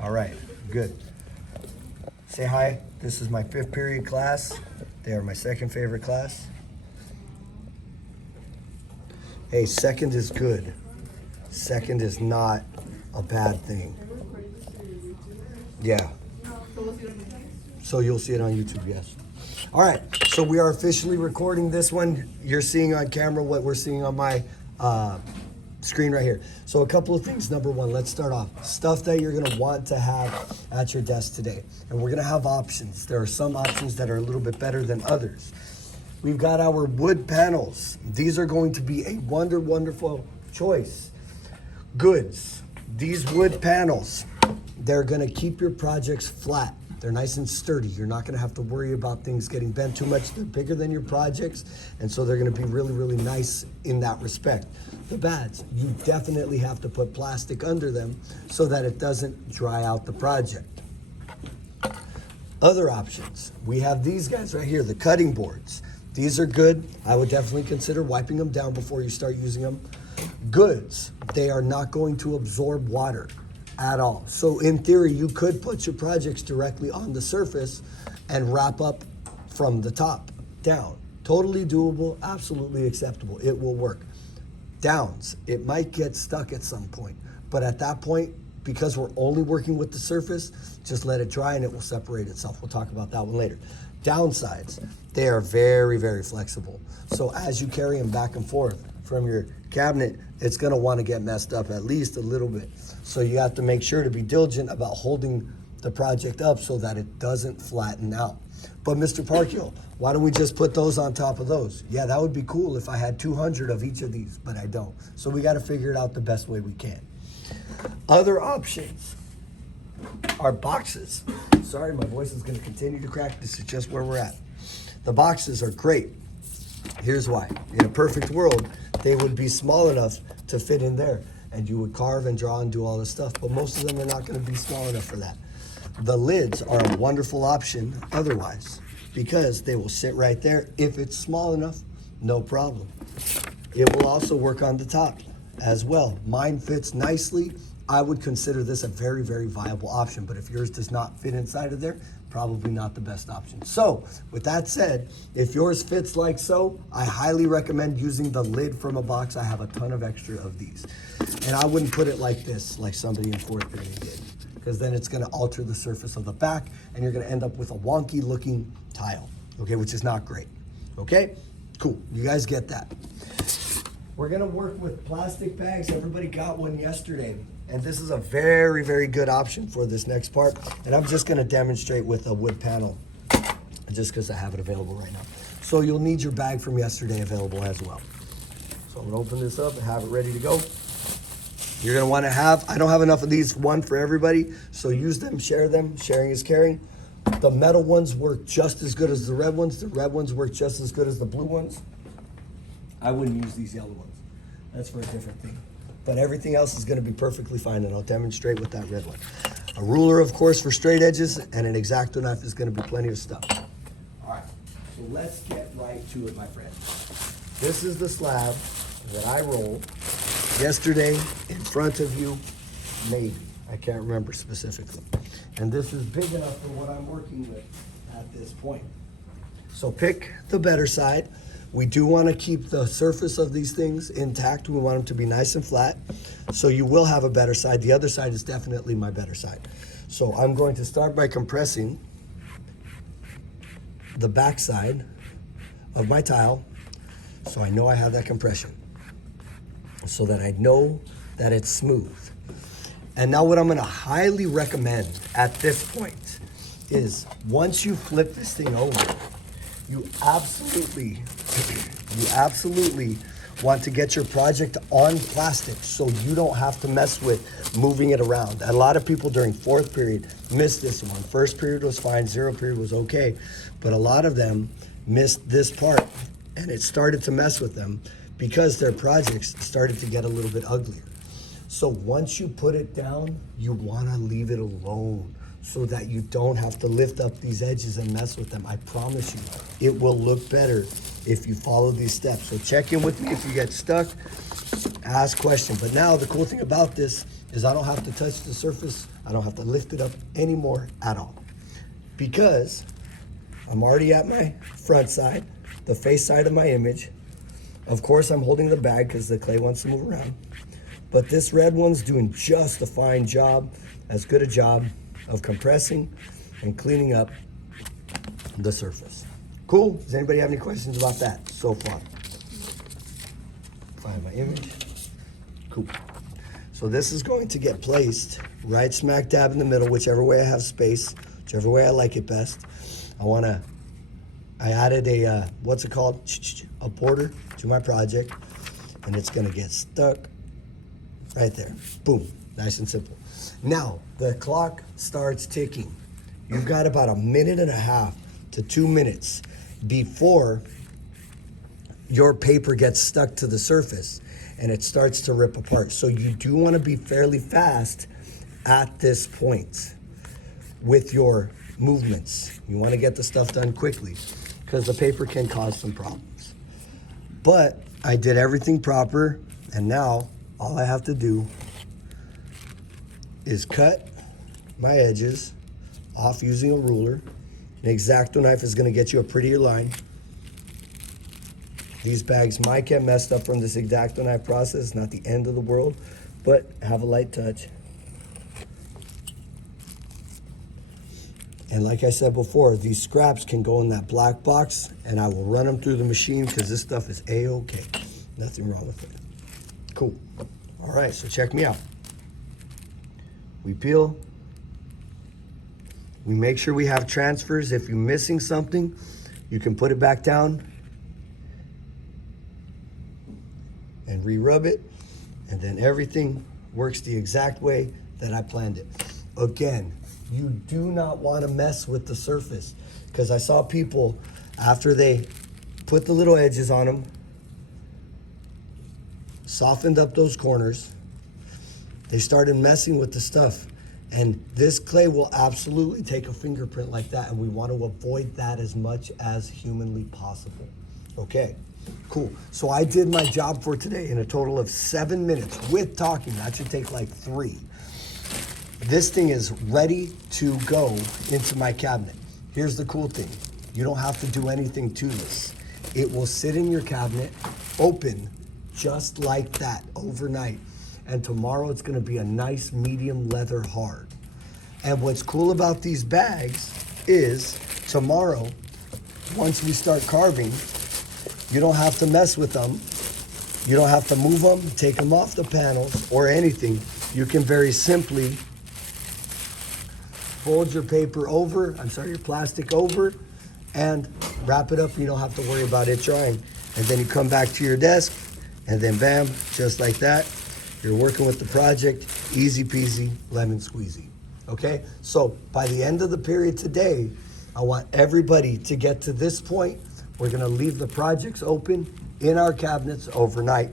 All right, good. Say hi. This is my 5th period class. They are my 2nd favorite class. Hey, 2nd is good. 2nd is not a bad thing. Yeah. So you'll see it on YouTube, yes. All right, so we are officially recording this one. You're seeing on camera what we're seeing on my screen right here. So a couple of things. Number one, let's start off. Stuff that you're gonna want to have at your desk today. And we're gonna have options. There are some options that are a little bit better than others. We've got our wood panels. These are going to be a wonderful choice. Goods. These wood panels, they're gonna keep your projects flat. They're nice and sturdy. You're not gonna have to worry about things getting bent too much. They're bigger than your projects, and so they're gonna be really nice in that respect. The bads, you definitely have to put plastic under them so that it doesn't dry out the project. Other options, we have these guys right here, the cutting boards. These are good. I would definitely consider wiping them down before you start using them. Goods, they are not going to absorb water at all. So in theory, you could put your projects directly on the surface and wrap up from the top down. Totally doable, absolutely acceptable. It will work. Downs, it might get stuck at some point, but at that point, because we're only working with the surface, just let it dry and it will separate itself. We'll talk about that one later. Downsides, they are very flexible. So as you carry them back and forth from your cabinet, it's gonna wanna get messed up at least a little bit. So you have to make sure to be diligent about holding the project up so that it doesn't flatten out. But Mr. Parkhill, why don't we just put those on top of those? Yeah, that would be cool if I had 200 of each of these, but I don't. So we gotta figure it out the best way we can. Other options are boxes. Sorry, my voice is gonna continue to crack. This is just where we're at. The boxes are great. Here's why. In a perfect world, they would be small enough to fit in there, and you would carve and draw and do all this stuff, but most of them are not gonna be small enough for that. The lids are a wonderful option otherwise, because they will sit right there. If it's small enough, no problem. It will also work on the top as well. Mine fits nicely. I would consider this a very viable option, but if yours does not fit inside of there, probably not the best option. So with that said, if yours fits like so, I highly recommend using the lid from a box. I have a ton of extra of these. And I wouldn't put it like this, like somebody in 4th period did, because then it's gonna alter the surface of the back and you're gonna end up with a wonky looking tile, okay, which is not great, okay? Cool, you guys get that. We're gonna work with plastic bags. Everybody got one yesterday. And this is a very good option for this next part. And I'm just gonna demonstrate with a wood panel, just because I have it available right now. So you'll need your bag from yesterday available as well. So I'm gonna open this up and have it ready to go. You're gonna wanna have, I don't have enough of these, one for everybody, so use them, sharing is caring. The metal ones work just as good as the red ones. The red ones work just as good as the blue ones. I wouldn't use these yellow ones. That's for a different thing. But everything else is gonna be perfectly fine, and I'll demonstrate with that red one. A ruler, of course, for straight edges, and an X-Acto knife is gonna be plenty of stuff. All right, so let's get right to it, my friend. This is the slab that I rolled yesterday in front of you, maybe. I can't remember specifically. And this is big enough for what I'm working with at this point. So pick the better side. We do want to keep the surface of these things intact. We want them to be nice and flat. So you will have a better side. The other side is definitely my better side. So I'm going to start by compressing the back side of my tile so I know I have that compression, so that I know that it's smooth. And now what I'm gonna highly recommend at this point is once you flip this thing over, you absolutely want to get your project on plastic so you don't have to mess with moving it around. A lot of people during 4th period missed this one. 1st period was fine, 0 period was okay, but a lot of them missed this part and it started to mess with them because their projects started to get a little bit uglier. So once you put it down, you wanna leave it alone so that you don't have to lift up these edges and mess with them. I promise you, it will look better if you follow these steps. So check in with me if you get stuck, ask questions. But now the cool thing about this is I don't have to touch the surface. I don't have to lift it up anymore at all. Because I'm already at my front side, the face side of my image. Of course, I'm holding the bag because the clay wants to move around. But this red one's doing just a fine job, as good a job of compressing and cleaning up the surface. Cool? Does anybody have any questions about that so far? Find my image. Cool. So this is going to get placed right smack dab in the middle, whichever way I have space, whichever way I like it best. I added a, what's it called? A border to my project, and it's gonna get stuck right there. Boom, nice and simple. Now, the clock starts ticking. You've got about 1.5 minutes to 2 minutes before your paper gets stuck to the surface and it starts to rip apart. So you do want to be fairly fast at this point with your movements. You want to get the stuff done quickly because the paper can cause some problems. But I did everything proper, and now all I have to do is cut my edges off using a ruler. An X-Acto knife is going to get you a prettier line. These bags might get messed up from this X-Acto knife process. Not the end of the world, but have a light touch. And like I said before, these scraps can go in that black box, and I will run them through the machine because this stuff is A-okay. Nothing wrong with it. Cool. All right, so check me out. We peel. We make sure we have transfers. If you're missing something, you can put it back down and re-rub it, and then everything works the exact way that I planned it. Again, you do not want to mess with the surface, because I saw people, after they put the little edges on them, softened up those corners, they started messing with the stuff. And this clay will absolutely take a fingerprint like that, and we want to avoid that as much as humanly possible. Okay, cool. So I did my job for today in a total of 7 minutes with talking. That should take like 3. This thing is ready to go into my cabinet. Here's the cool thing. You don't have to do anything to this. It will sit in your cabinet, open, just like that overnight. And tomorrow it's gonna be a nice medium leather hard. And what's cool about these bags is tomorrow, once we start carving, you don't have to mess with them. You don't have to move them, take them off the panels or anything. You can very simply fold your paper over, your plastic over, and wrap it up. You don't have to worry about it drying. And then you come back to your desk, and then bam, just like that. You're working with the project, easy peasy, lemon squeezy, okay? So by the end of the period today, I want everybody to get to this point. We're gonna leave the projects open in our cabinets overnight.